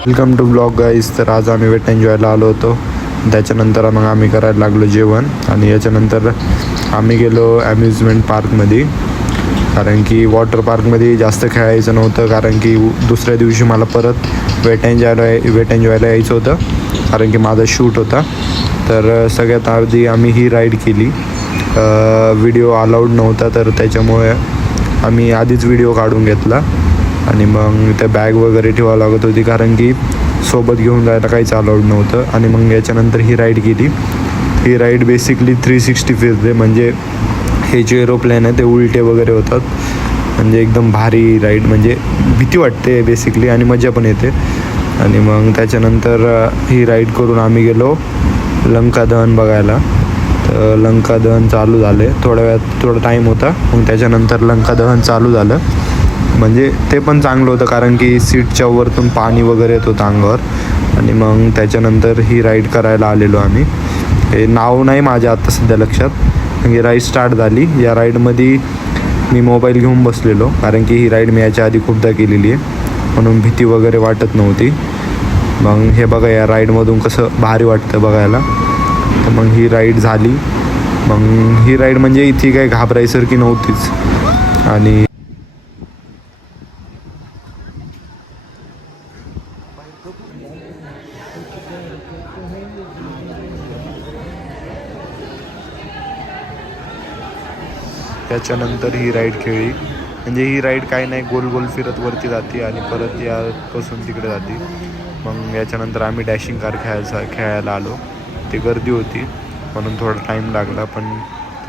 Welcome to blog guys. तर आज आम्ही वेट एन्जॉयला आलो होतो. त्याच्यानंतर मग आम्ही करायला लागलो जेवण आणि याच्यानंतर आम्ही गेलो अम्युजमेंट पार्कमध्ये, कारण की वॉटर पार्कमध्ये जास्त खेळायचं नव्हतं, कारण की दुसऱ्या दिवशी मला परत वेट एन्जॉयला यायचं होतं, कारण की माझा शूट होता. तर सगळ्यात आधी आम्ही ही राईड केली. व्हिडिओ अलाउड नव्हता, तर त्याच्यामुळे आम्ही आधीच व्हिडिओ काढून घेतला आणि मग त्या बॅग वगैरे ठेवावं लागत होती, कारण की सोबत घेऊन जायला काहीच अलाउड नव्हतं. आणि मग याच्यानंतर ही राईड केली. ही राईड बेसिकली 360 फिरते, म्हणजे हे जे एरोप्लेन आहे ते उलटे वगैरे होतात, म्हणजे एकदम भारी राईड, म्हणजे भीती वाटते बेसिकली आणि मजा पण येते. आणि मग त्याच्यानंतर ही राईड करून आम्ही गेलो लंका दहन बघायला. तर लंका दहन चालू झाले, थोडा टाईम होता, मग त्याच्यानंतर लंका दहन चालू झालं. म्हणजे ते पण चांगलं होतं, कारण की सीटच्या वरतून पाणी वगैरे येत होतं अंगावर. आणि मग त्याच्यानंतर ही राईड करायला आलेलो आम्ही. हे नाव नाही माझ्या आत्ता सध्या लक्षात. ही राईड स्टार्ट झाली. या राईडमध्ये मी मोबाईल घेऊन बसलेलो, कारण की ही राईड मी याच्या आधी खूपदा केलेली आहे, म्हणून भीती वगैरे वाटत नव्हती. मग हे बघा, या राईडमधून कसं भारी वाटतं बघायला. तर मग ही राईड झाली. मग ही राईड म्हणजे इथे काही घाबरायसारखी नव्हतीच. आणि त्याच्यानंतर ही राईड खेळली. म्हणजे ही राईड काही नाही, गोल गोल फिरत वरती जाते आणि परत यापासून तिकडे जाते. मग याच्यानंतर आम्ही डॅशिंग कार खेळायला आलो. ती गर्दी होती म्हणून थोडा टाईम लागला, पण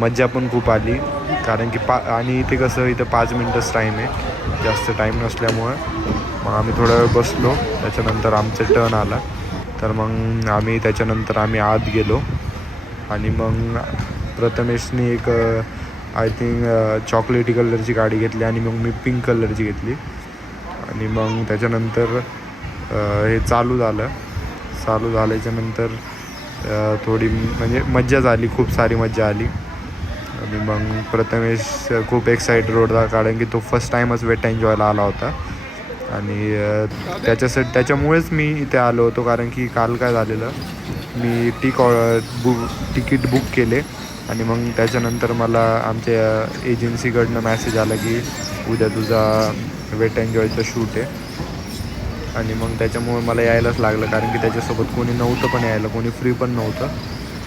मज्जा पण खूप आली, कारण की आणि इथे कसं, इथं 5 मिनटंच टाईम आहे, जास्त टाईम नसल्यामुळं. मग आम्ही थोडा वेळ बसलो, त्याच्यानंतर आमचं टर्न आला. तर मग त्याच्यानंतर आम्ही आत गेलो आणि मग प्रथमेशने एक आय थिंक चॉकलेटी कलरची गाडी घेतली आणि मग मी पिंक कलरची घेतली. आणि मग त्याच्यानंतर हे चालू झाल्याच्यानंतर थोडी म्हणजे मज्जा झाली, खूप सारी मज्जा आली. आणि मग प्रथमेश खूप एक्साइटेड होता, कारण की तो फर्स्ट टाईमच वेट एन्जॉयला आला होता. आणि त्याच्यामुळेच मी इथे आलो होतो, कारण की काल काय झालेलं, मी तिकीट बुक केले आणि मग त्याच्यानंतर मला आमच्या एजन्सीकडनं मॅसेज आला की उद्या तुझा वेट एन्जॉयचा शूट आहे. आणि मग त्याच्यामुळे मला यायलाच लागलं, कारण की त्याच्यासोबत कोणी नव्हतं पण यायला, कोणी फ्री पण नव्हतं.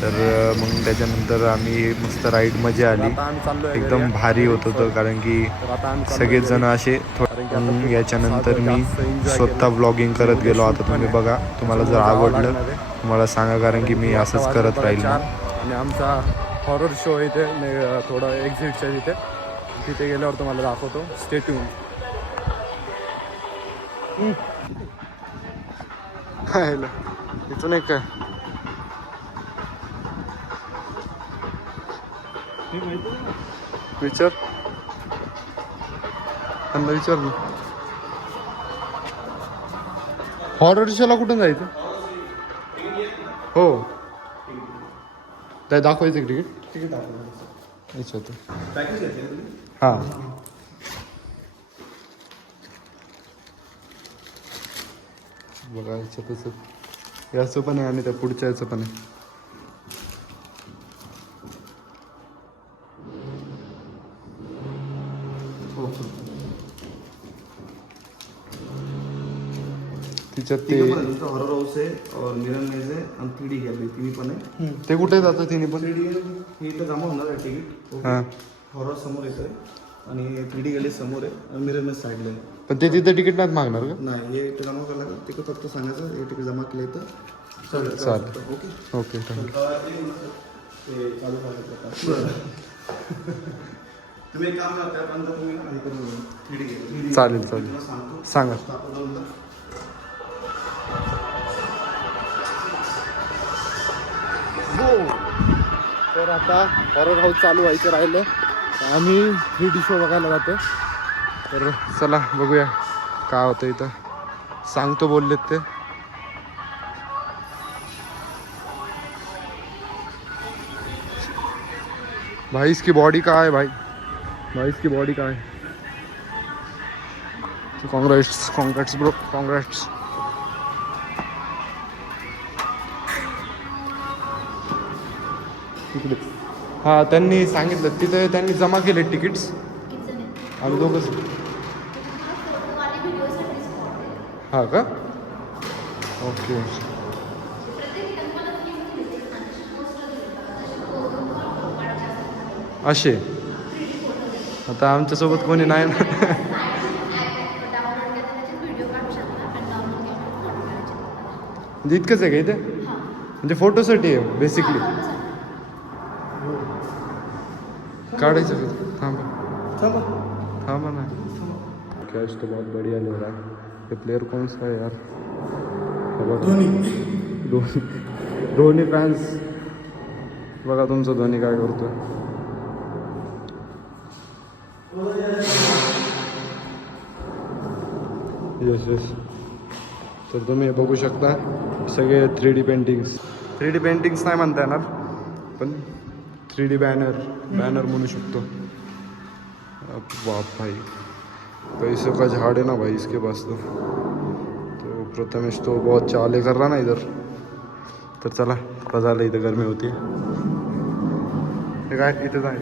तर मग त्याच्यानंतर आम्ही मस्त राईड, मजा आली, एकदम भारी होत होतं, कारण की सगळेच जण असे मग याच्यानंतर मी स्वतः व्लॉगिंग करत गेलो. आता तुम्ही बघा, तुम्हाला जर आवडलं तुम्हाला सांगा, कारण की मी असंच करत राहील. आणि आमचा हॉरर शो इथे थोडं एक्झिटच्या तिथे गेल्यावर तुम्हाला दाखवतो. Stay tune. इथून एक काय विचार, त्यांना विचार ना, हॉरर शोला कुठून जायचं? हो, काय दाखवायचं तिकीट दाखवायचं हां. बघा, तसं याचं पण आहे आणि त्या पुढच्या याचं पण आहे. तिच्यात ते हॉरर हाऊस आहे और मिरर मेज आहे आणि 3D गॅलरी तिन्ही पण आहे. ते कुठे जातं तिन्ही पण? 3D हे इथं जमा होणार आहे तिकीट. हां, हॉरर समोर येतोय आणि 3D गॅलरी समोर आहे आणि मिरर मेज साईडला आहे. पण ते तिथं तिकीट नाहीत मागणार का? नाही, हे इथं जमा करायला लागेल. तिकीट फक्त सांगायचं हे तिकीट जमा केलं तर चालेल. Okay okay, thank you. ते चालू करायचं. तुम्ही एक काम करा, त्यापर्यंत तुम्ही हे करून 3D गॅलरी चालेल सांगतो, सांगा. तर आता हॉरर हाऊस चालू व्हायचं राहिलं, आम्ही 3D शो बघायला जातो. तर चला बघूया काय होतं इथं. सांगतो बोललेत ते. भाई इसकी बॉडी कहाँ है भाई इसकी बॉडी कहाँ है? Congrats bro, congrats. इकडे. हां त्यांनी सांगितलं तिथे त्यांनी जमा केले तिकीट्स. आम्ही दोघंच. हां का ओके. असे आता आमच्यासोबत कोणी नाही ना. म्हणजे इतकंच आहे का इथे म्हणजे फोटोसाठी आहे बेसिकली. काढायचं का थांबा थांबा ना. कैश तो बहुत बढ़िया ले रहा है. ये प्लेयर कौन सा है यार. धोनी फॅन्स बघा तुमचं धोनी काय करतोय. Yes yes. तर तुम्ही बघू शकता सगळे 3D पेंटिंग्स. 3D पेंटिंग्स नाही म्हणता येणार पण 3D बॅनर म्हणू शकतो. बाप भाई पैसों का झाड़ है ना भाई इसके पास तो प्रथमेश तो बहुत चाले कर रहा ना इधर. तर चला आता झालं इथं गरमी होती. हे काय इथं आहे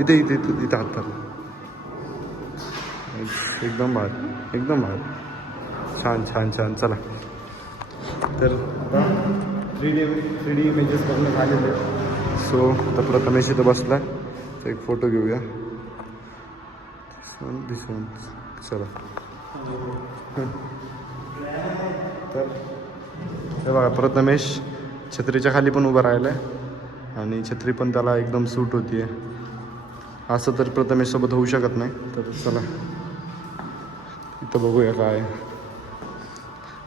इथे इथे इथे इथं हात धरला. एकदम भारी छान छान छान. चला तर 3D इमेजेस करण्यात आलेले. सो आता प्रथमेश इथं बसला तर एक फोटो घेऊया. दिसून चला. तर हे बघा प्रथमेश छत्रीच्या खाली पण उभं राहिलं आहे आणि छत्री पण त्याला एकदम सूट होती आहे. असं तर प्रथमेशसोबत होऊ शकत नाही. तर चला इथं बघूया काय.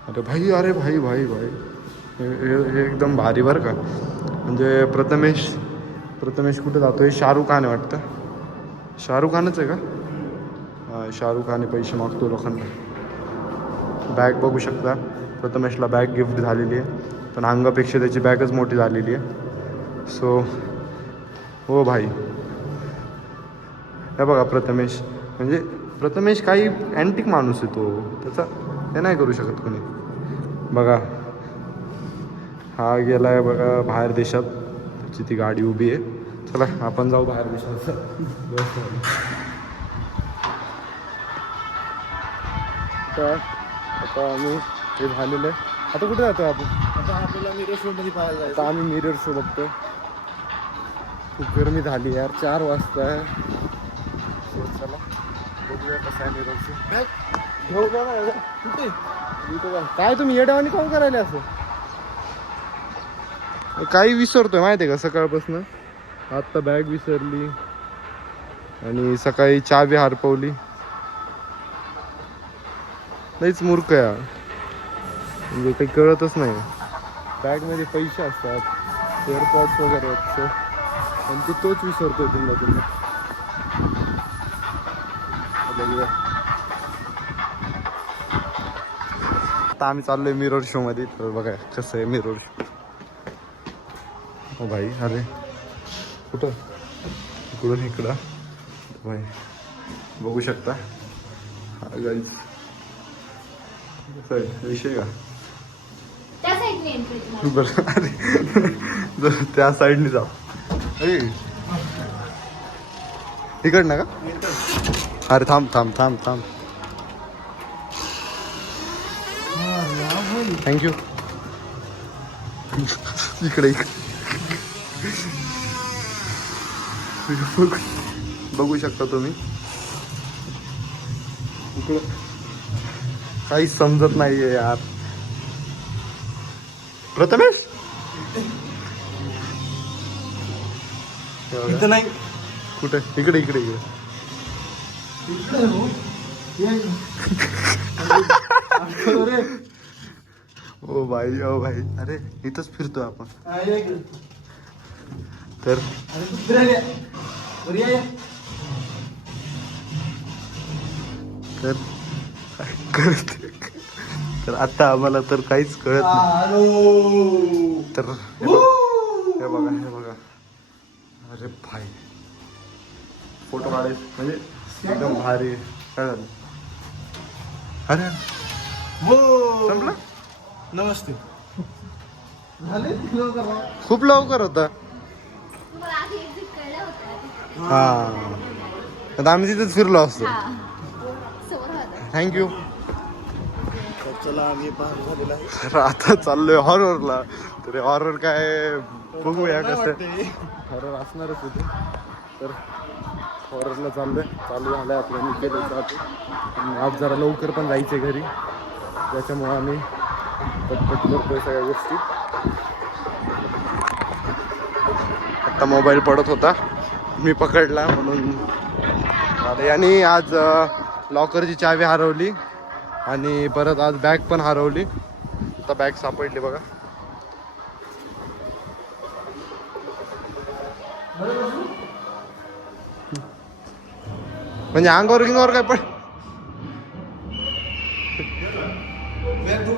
अरे भाई हे एकदम भारी बरं का. म्हणजे प्रथमेश कुठे जातो. हे शाहरुख खान आहे वाटतं. शाहरुख खानच आहे का. शाहरुख खान पैसे मागतो लोकांना. बॅग बघू शकता प्रथमेशला बॅग गिफ्ट झालेली आहे पण अंगापेक्षा त्याची बॅगच मोठी झालेली आहे. सो हो भाई हे बघा प्रथमेश म्हणजे प्रथमेश काही अँटिक माणूस आहे तो. त्याचा हे नाही करू शकत कोणी. बघा हा गेला आहे बघा बाहेर देशात. त्याची ती गाडी उभी आहे. चला आपण जाऊ बाहेर देशात. आता आम्ही हे झालेलं आहे. आता कुठे जातो आपण. आता आपल्याला मिरर शोमध्ये पाहायला जायचं. आता आम्ही मिरर शो बघतोय. खूप गरमी झाली यार. 4 वाजता आहे. चला बघूया कसं आहे मिरर शो. घेऊ का ना कुठे काय तुम्ही येड्यावानी कोण करायला असं. काही विसरतोय माहिती आहे का सकाळपासून. आत्ता बॅग विसरली आणि सकाळी चावी हरपवली. लईच मूर्ख आहे म्हणजे काही कळतच नाही. बॅगमध्ये पैसे असतात एअरपॉड्स वगैरे आहेत पण तोच विसरतोय तुम्हाला. आता आम्ही चाललोय मिरर शो मध्ये. तर बघा कसं आहे मिरर शो. हो भाई अरे कुठं इकडून इकडं भाई बघू शकता. हा गाईज कसं आहे विषय का. बरं अरे त्या साईडने जा. अरे इकडनं का. अरे थांब थँक्यू. इकडे बघू शकता तुम्ही. इकडे काही समजत नाहीये यार. प्रथमेश इथं नाही कुठे इकडे ओ भाई अरे इथंच फिरतोय आपण. तर तर आता आम्हाला तर काहीच कळत नाही. तर हे बघा अरे भाई फोटो काढायचे म्हणजे एकदम भारी. काय झालं. अरे हो संपलं. नमस्ते. खूप लवकर होता. तुम्हाला आधी एक्झिट कळलं होतं हा आता आम्ही तिथेच फिरलो असतो. समोर होतं. थँक्यू. चला आम्ही पाहून झालेला आहे. तर आता चाललोय हॉररला. तर हॉरर काय बघूया कसं हॉरर असणारच होते. तर हॉररला चालू झालं आपलं. मी केलं जातो आणि आज जरा लवकर पण जायचे घरी, त्याच्यामुळं आम्ही पटपट करतोय सगळ्या गोष्टी. आत्ता मोबाईल पडत होता, मी पकडला म्हणून आले. आणि आज लॉकरची चावी हरवली आणि परत आज बॅग पण हरवली. आता बॅग सापडली बघा. म्हणजे अंगावर गिंगावर काय पण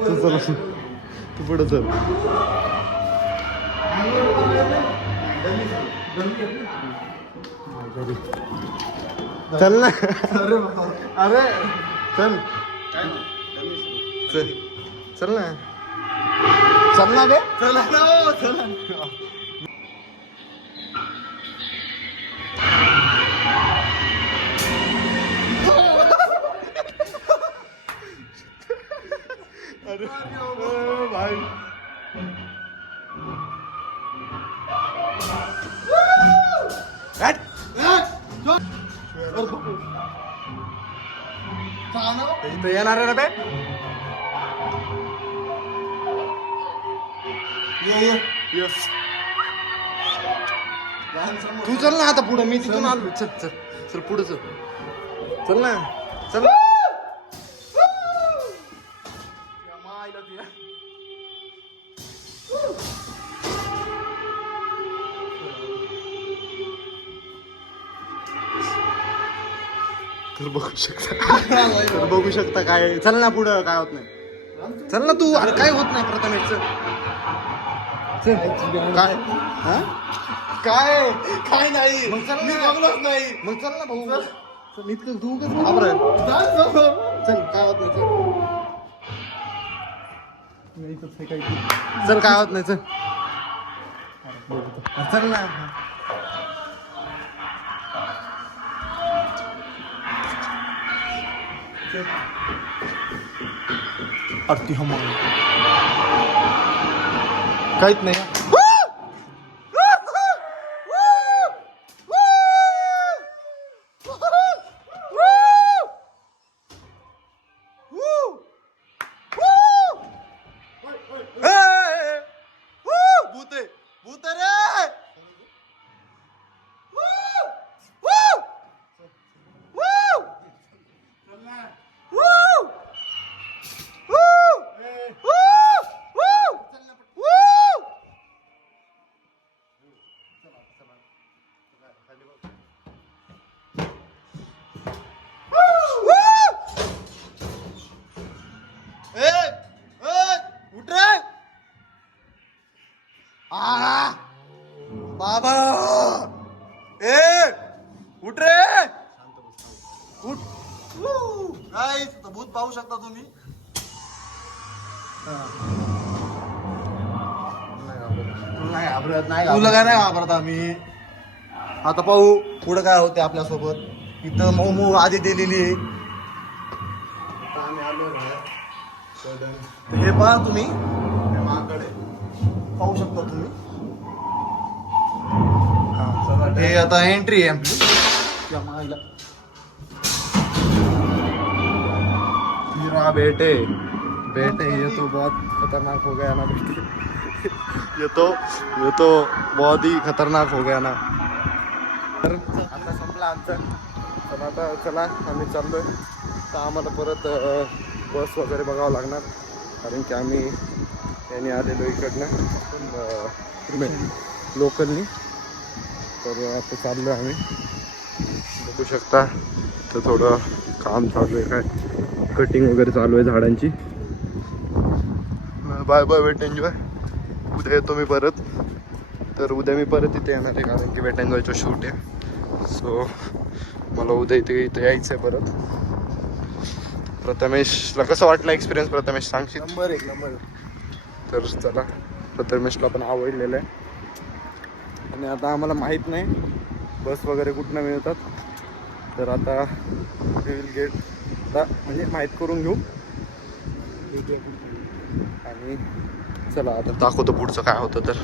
तू चल, तू पुढे चल. चल ना. अरे चल चल चल ना. चल ना बे. चला ना चला. अरे भाई इथं येणार आहे ना बे. तू चल ना आता पुढे. मी तिथून आलो. चल चल चल पुढे चल. चल ना चल. तर बघू शकता काय. चल ना पुढं. काय होत नाही. चल ना तू. अरे काय होत नाही प्रथमेश. चल काय काय काय नाही. मग चल ना. नाही मग चल ना भाऊ. चल इतकं तू कसं घाबराय. चल काय होत नाही. चल काय होत नाही. चल चल ना. आरती हम काहीच नाही. भूते भूत रे. बाबा उठ रे. उठ. गाईस भूत पाहू शकता तुम्ही. तुला काय नाही घाबरत आम्ही. आता पाहू पुढं काय होते आपल्यासोबत. इथं मोमो आधी दिलेली आहे. हे पहा तुम्ही. पाहू शकता तुम्ही. हे आता एंट्री आहे आपली. बेटे बेटे ये तो बहुत खतरनाक हो गया ना बेटे. ये तो बहुत ही खतरनाक हो गया ना. तर आता संपला आमचं. तर आता चला आम्ही चाललोय. तर आम्हाला परत बस वगैरे बघावं लागणार, कारण की आम्ही याने आलेलो इकडनं लोकलनी. तर आता चाललो आम्ही. बघू शकता तर थोडं काम चालू आहे, काय कटिंग वगैरे चालू आहे झाडांची. Bye bye wait enjoy. उद्या येतो मी परत. तर उद्या मी परत इथे येणार आहे, कारण की वेट एन्जॉयचं शूट आहे. सो मला उद्या इथे यायचं आहे परत. प्रथमेशला कसं वाटलं एक्सपिरियन्स? प्रथमेश सांगशील? नंबर एक नंबर. तर चला प्रथमेशला पण आवडलेलं आहे. आणि आता आम्हाला माहीत नाही बस वगैरे कुठनं मिळतात, तर आता विल गेट आता म्हणजे माहीत करून घेऊ. आणि चला आता दाखवतो पुढचं काय होतं तर.